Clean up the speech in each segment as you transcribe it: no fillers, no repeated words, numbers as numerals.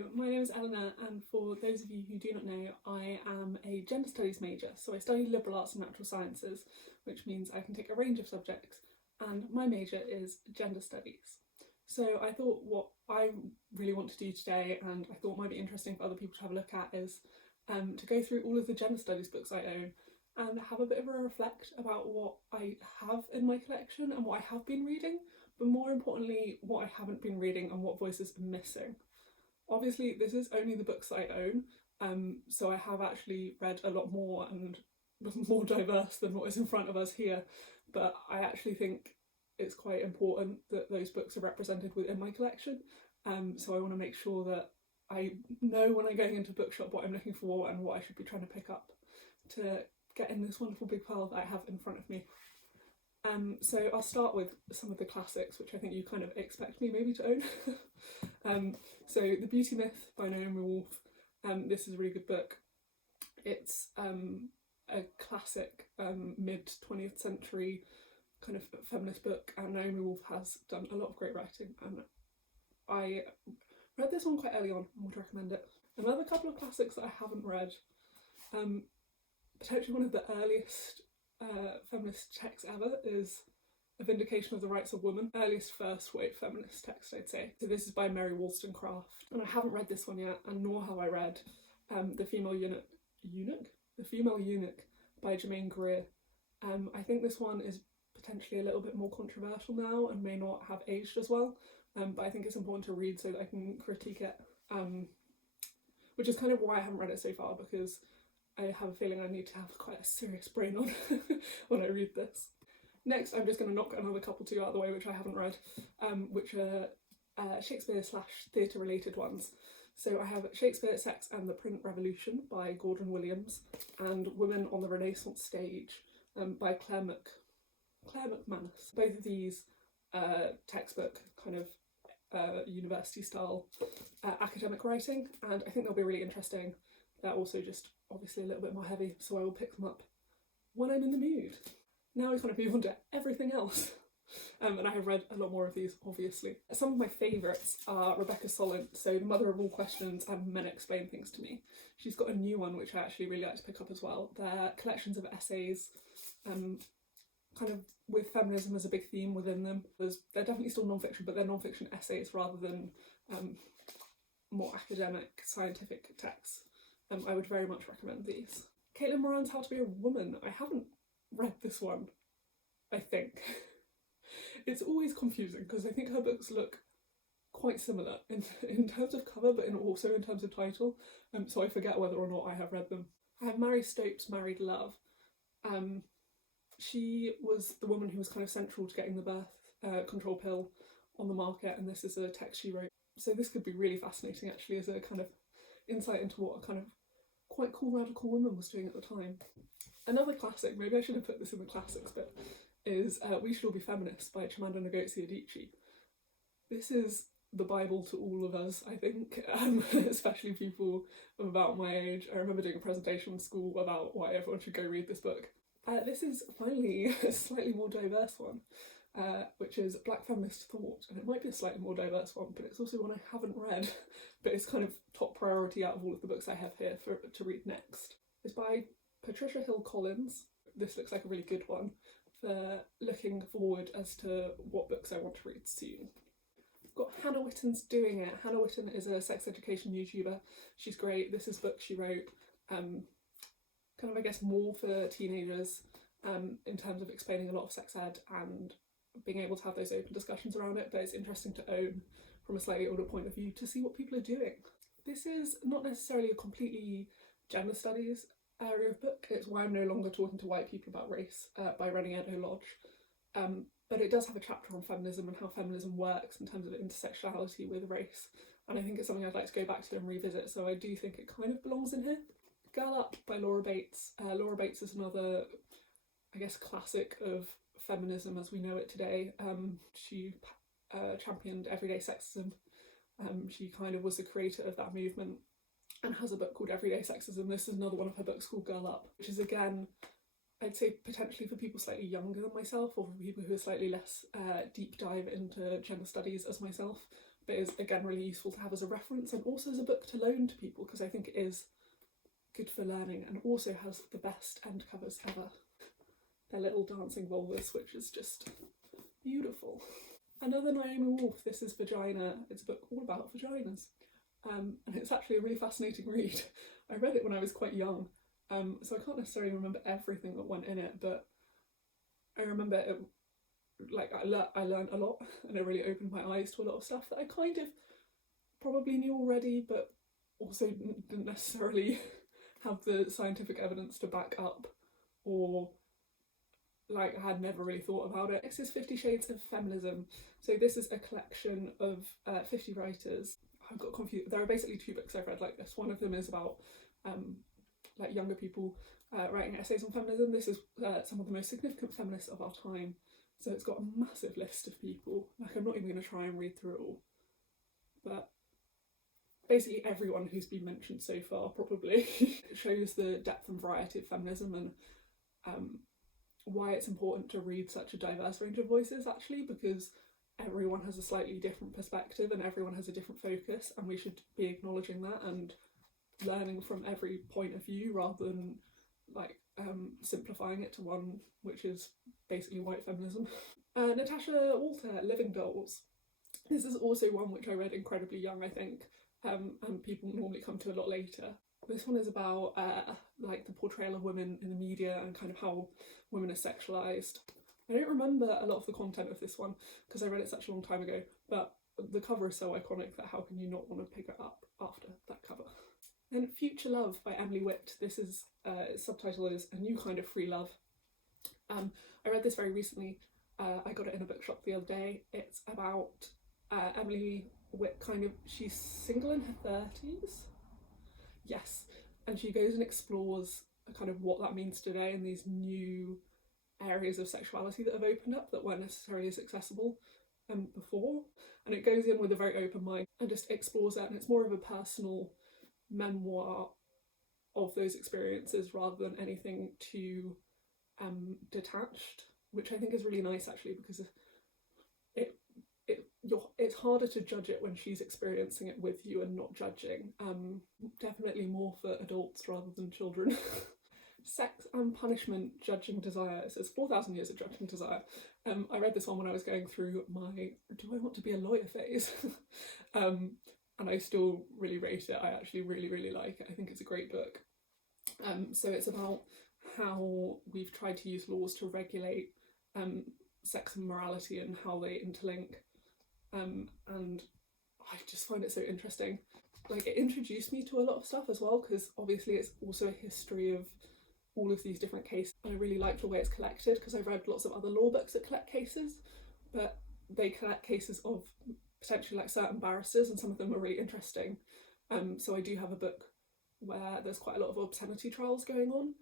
So my name is Eleanor, and for those of you who do not know, I am a gender studies major. So I study liberal arts and natural sciences, which means I can take a range of subjects, and my major is gender studies. So I thought what I really want to do today, and I thought might be interesting for other people to have a look at, is to go through all of the gender studies books I own and have a bit of a reflect about what I have in my collection and what I have been reading, but more importantly, what I haven't been reading and what voices are missing. Obviously, this is only the books I own, so I have actually read a lot more and more diverse than what is in front of us here, but I actually think it's quite important that those books are represented within my collection, so I want to make sure that I know when I'm going into a bookshop what I'm looking for and what I should be trying to pick up to get in this wonderful big pile that I have in front of me. So I'll start with some of the classics, which I think you kind of expect me maybe to own. So The Beauty Myth by Naomi Wolf. This is a really good book. It's a classic mid-20th century kind of feminist book, and Naomi Wolf has done a lot of great writing, and I read this one quite early on and would recommend it. Another couple of classics that I haven't read, potentially one of the earliest feminist texts ever is A Vindication of the Rights of Women, earliest first wave feminist text, I'd say. So this is by Mary Wolstoncraft, and I haven't read this one yet, and nor have I read The Female Eunuch by Germain Greer. I think this one is potentially a little bit more controversial now and may not have aged as well, but I think it's important to read so that I can critique it, which is kind of why I haven't read it so far, because I have a feeling I need to have quite a serious brain on when I read this. Next, I'm just going to knock another couple two out of the way which I haven't read, which are Shakespeare/theatre related ones. So I have Shakespeare, Sex and the Print Revolution by Gordon Williams, and Women on the Renaissance Stage by Claire McManus. Both of these textbook kind of university style academic writing, and I think they'll be really interesting. They're also just obviously a little bit more heavy, so I will pick them up when I'm in the mood. Now we kind of move on to everything else. And I have read a lot more of these, obviously. Some of my favourites are Rebecca Solnit, so The Mother of All Questions and Men Explain Things to Me. She's got a new one which I actually really like to pick up as well. They're collections of essays, kind of with feminism as a big theme within them. They're definitely still non-fiction, but they're non-fiction essays rather than more academic, scientific texts. I would very much recommend these. Caitlin Moran's How to Be a Woman. I haven't read this one, I think. It's always confusing because I think her books look quite similar in terms of cover, but also in terms of title, so I forget whether or not I have read them. I have Mary Stopes' Married Love. She was the woman who was kind of central to getting the birth control pill on the market, and this is a text she wrote. So this could be really fascinating actually as a kind of insight into what a kind of quite cool radical woman was doing at the time. Another classic, maybe I should have put this in the classics bit, is We Should All Be Feminists by Chimamanda Ngozi Adichie. This is the Bible to all of us, I think, especially people of about my age. I remember doing a presentation in school about why everyone should go read this book. This is finally a slightly more diverse one, which is Black Feminist Thought, and it might be a slightly more diverse one, but it's also one I haven't read, but it's kind of top priority out of all of the books I have here to read next. It's by Patricia Hill Collins. This looks like a really good one for looking forward as to what books I want to read soon. I've got Hannah Witton's Doing It. Hannah Witton is a sex education YouTuber. She's great. This is a book she wrote, kind of I guess more for teenagers, in terms of explaining a lot of sex ed and being able to have those open discussions around it, but it's interesting to own from a slightly older point of view to see what people are doing. This is not necessarily a completely gender studies area of book. It's Why I'm No Longer Talking to White People About Race by Reni Eddo Lodge, but it does have a chapter on feminism and how feminism works in terms of intersectionality with race, and I think it's something I'd like to go back to and revisit, so I do think it kind of belongs in here. Girl Up by Laura Bates. Laura Bates is another, I guess, classic of feminism as we know it today. She championed everyday sexism. She kind of was the creator of that movement and has a book called Everyday Sexism. This is another one of her books called Girl Up, which is again, I'd say potentially for people slightly younger than myself, or for people who are slightly less deep dive into gender studies as myself, but is again really useful to have as a reference and also as a book to loan to people, because I think it is good for learning and also has the best end covers ever. Their little dancing vulvas, which is just beautiful. Another Naomi Wolf, this is Vagina. It's a book all about vaginas. And it's actually a really fascinating read. I read it when I was quite young, so I can't necessarily remember everything that went in it, but I remember it, like I learned a lot, and it really opened my eyes to a lot of stuff that I kind of probably knew already, but also didn't necessarily have the scientific evidence to back up, or like I had never really thought about it. Next is 50 Shades of Feminism. So this is a collection of 50 writers. I got confused. There are basically two books I've read like this. One of them is about like younger people writing essays on feminism. This is some of the most significant feminists of our time. So it's got a massive list of people. Like I'm not even going to try and read through it all. But basically everyone who's been mentioned so far probably shows the depth and variety of feminism, and why it's important to read such a diverse range of voices, actually, because everyone has a slightly different perspective and everyone has a different focus, and we should be acknowledging that and learning from every point of view rather than like simplifying it to one, which is basically white feminism. Natasha Walter, Living Dolls. This is also one which I read incredibly young, I think, and people normally come to a lot later. This one is about like the portrayal of women in the media and kind of how women are sexualised. I don't remember a lot of the content of this one because I read it such a long time ago, but the cover is so iconic that how can you not want to pick it up after that cover. Then Future Love by Emily Witt. This is, its subtitle is A New Kind of Free Love. I read this very recently. I got it in a bookshop the other day. It's about Emily Witt, she's single in her 30s. Yes, and she goes and explores kind of what that means today and these new areas of sexuality that have opened up that weren't necessarily as accessible before. And it goes in with a very open mind and just explores that, and it's more of a personal memoir of those experiences rather than anything too detached, which I think is really nice actually, because it's harder to judge it when she's experiencing it with you and not judging. Definitely more for adults rather than children. Sex and Punishment, Judging Desire. It says 4,000 Years of Judging Desire. I read this one when I was going through my do I want to be a lawyer phase. And I still really rate it. I actually really like it. I think it's a great book. So it's about how we've tried to use laws to regulate sex and morality and how they interlink. And I just find it so interesting. Like, it introduced me to a lot of stuff as well, because obviously it's also a history of all of these different cases. I really liked the way it's collected, because I've read lots of other law books that collect cases, but they collect cases of potentially like certain barristers, and some of them are really interesting. So I do have a book where there's quite a lot of obscenity trials going on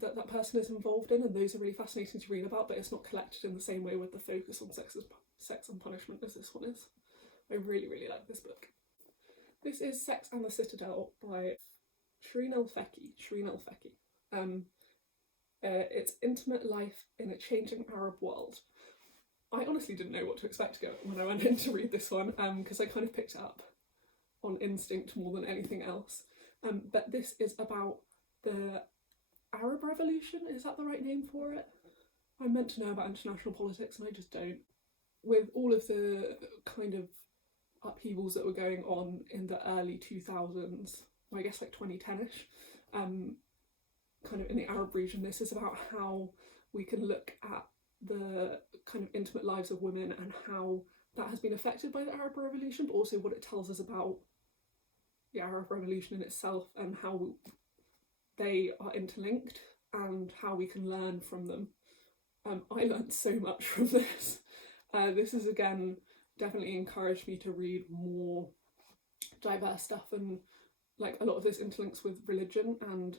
that person is involved in, and those are really fascinating to read about, but it's not collected in the same way with the focus on sex and punishment as this one is. I really like this book. This is Sex and the Citadel by Shrinel Feki. It's intimate life in a changing Arab world. I honestly didn't know what to expect when I went in to read this one, because I kind of picked it up on instinct more than anything else. But this is about the Arab Revolution, is that the right name for it? I'm meant to know about international politics and I just don't. With all of the kind of upheavals that were going on in the early 2000s, well, I guess like 2010ish, kind of in the Arab region, this is about how we can look at the kind of intimate lives of women and how that has been affected by the Arab Revolution, but also what it tells us about the Arab Revolution in itself and how they are interlinked and how we can learn from them. I learned so much from this. This is, again, definitely encouraged me to read more diverse stuff, and like a lot of this interlinks with religion, and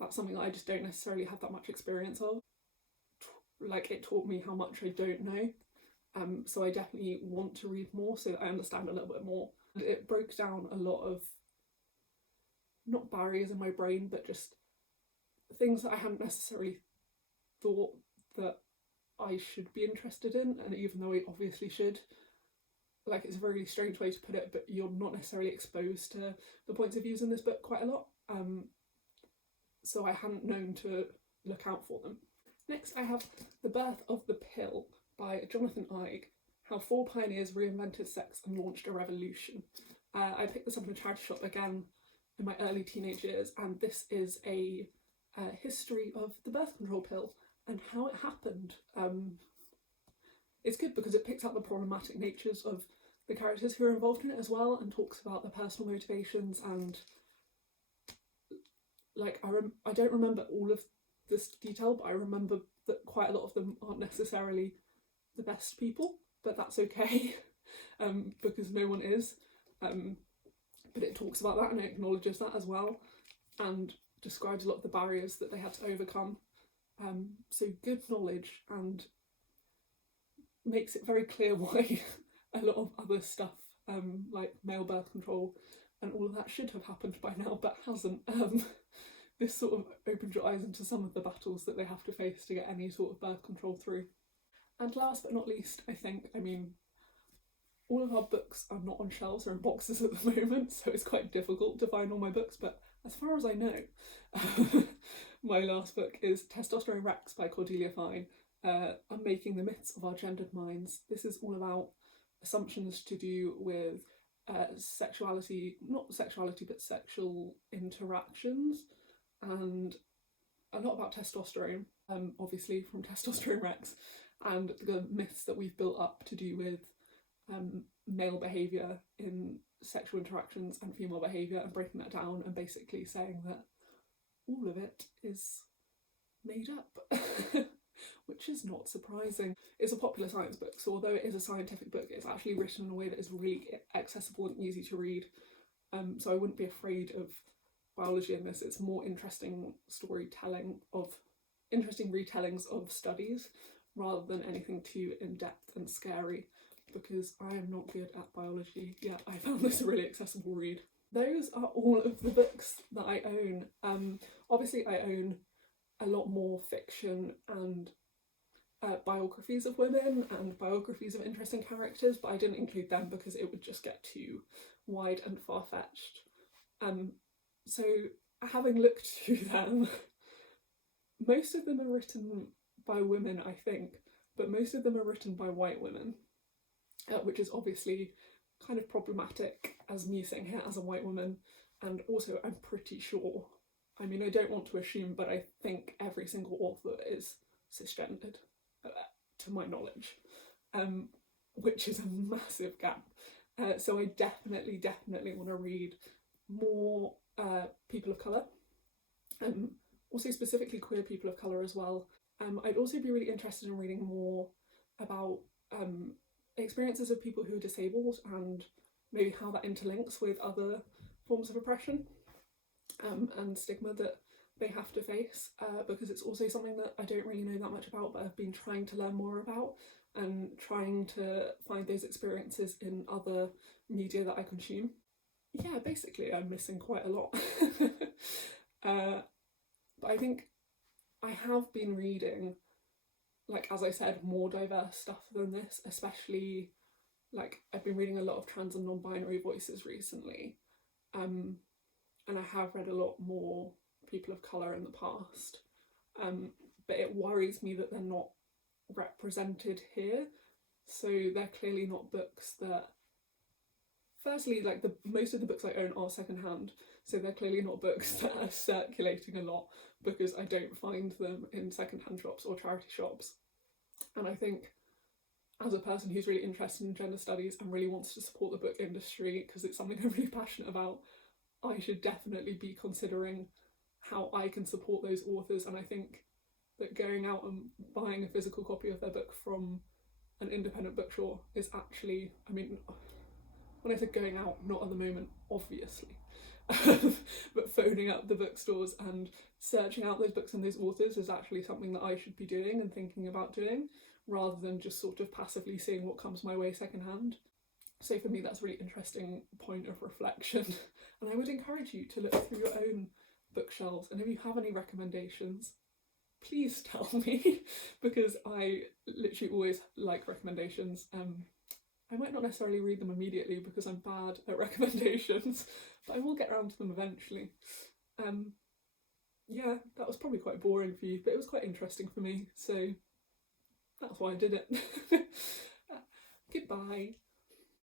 that's something that I just don't necessarily have that much experience of. Like, it taught me how much I don't know, so I definitely want to read more so that I understand a little bit more. And it broke down a lot of, not barriers in my brain, but just things that I hadn't necessarily thought that I should be interested in, and even though I obviously should, like, it's a very strange way to put it, but you're not necessarily exposed to the points of views in this book quite a lot. So I hadn't known to look out for them. Next, I have The Birth of the Pill by Jonathan Igue, How 4 Pioneers Reinvented Sex and Launched a Revolution. I picked this up in a charity shop again in my early teenage years, and this is a history of the birth control pill and how it happened. It's good because it picks up the problematic natures of the characters who are involved in it as well, and talks about their personal motivations, and like I don't remember all of this detail, but I remember that quite a lot of them aren't necessarily the best people, but that's okay, because no one is. But it talks about that and it acknowledges that as well, and describes a lot of the barriers that they had to overcome. So good knowledge, and makes it very clear why a lot of other stuff, like male birth control and all of that, should have happened by now but hasn't. This sort of opens your eyes into some of the battles that they have to face to get any sort of birth control through. And last but not least, I mean, all of our books are not on shelves or in boxes at the moment, so it's quite difficult to find all my books, but as far as I know, my last book is Testosterone Rex by Cordelia Fine, Unmaking the Myths of Our Gendered Minds. This is all about assumptions to do with sexuality, not sexuality, but sexual interactions, and a lot about testosterone, obviously from Testosterone Rex, and the myths that we've built up to do with male behaviour in sexual interactions and female behaviour, and breaking that down and basically saying that all of it is made up, which is not surprising. It's a popular science book, so although it is a scientific book, it's actually written in a way that is really accessible and easy to read, so I wouldn't be afraid of biology in this. It's more interesting retellings of studies rather than anything too in-depth and scary, because I am not good at biology. Yeah, I found this a really accessible read. Those are all of the books that I own. Obviously I own a lot more fiction and biographies of women and biographies of interesting characters, but I didn't include them because it would just get too wide and far-fetched. So having looked through them, most of them are written by women, I think, but most of them are written by white women, which is obviously kind of problematic as me sitting here as a white woman, and also I'm pretty sure, I mean, I don't want to assume, but I think every single author is cisgendered, to my knowledge, which is a massive gap. So I definitely want to read more people of colour, also specifically queer people of colour as well. I'd also be really interested in reading more about experiences of people who are disabled and maybe how that interlinks with other forms of oppression and stigma that they have to face, because it's also something that I don't really know that much about, but I've been trying to learn more about and trying to find those experiences in other media that I consume. Yeah, basically I'm missing quite a lot. But I think I have been reading, like, as I said, more diverse stuff than this, especially, like, I've been reading a lot of trans and non-binary voices recently, and I have read a lot more people of colour in the past, but it worries me that they're not represented here. So they're clearly not books that, firstly, like, most of the books I own are secondhand, so they're clearly not books that are circulating a lot, because I don't find them in secondhand shops or charity shops. And I think, as a person who's really interested in gender studies and really wants to support the book industry, because it's something I'm really passionate about, I should definitely be considering how I can support those authors. And I think that going out and buying a physical copy of their book from an independent bookstore is actually, I mean, when I said going out, not at the moment, obviously, but phoning up the bookstores and searching out those books and those authors is actually something that I should be doing and thinking about doing, rather than just sort of passively seeing what comes my way secondhand. So for me, that's a really interesting point of reflection, and I would encourage you to look through your own bookshelves, and if you have any recommendations, please tell me, because I literally always like recommendations. I might not necessarily read them immediately because I'm bad at recommendations, but I will get around to them eventually. Yeah, that was probably quite boring for you, but it was quite interesting for me, so that's why I did it. Goodbye.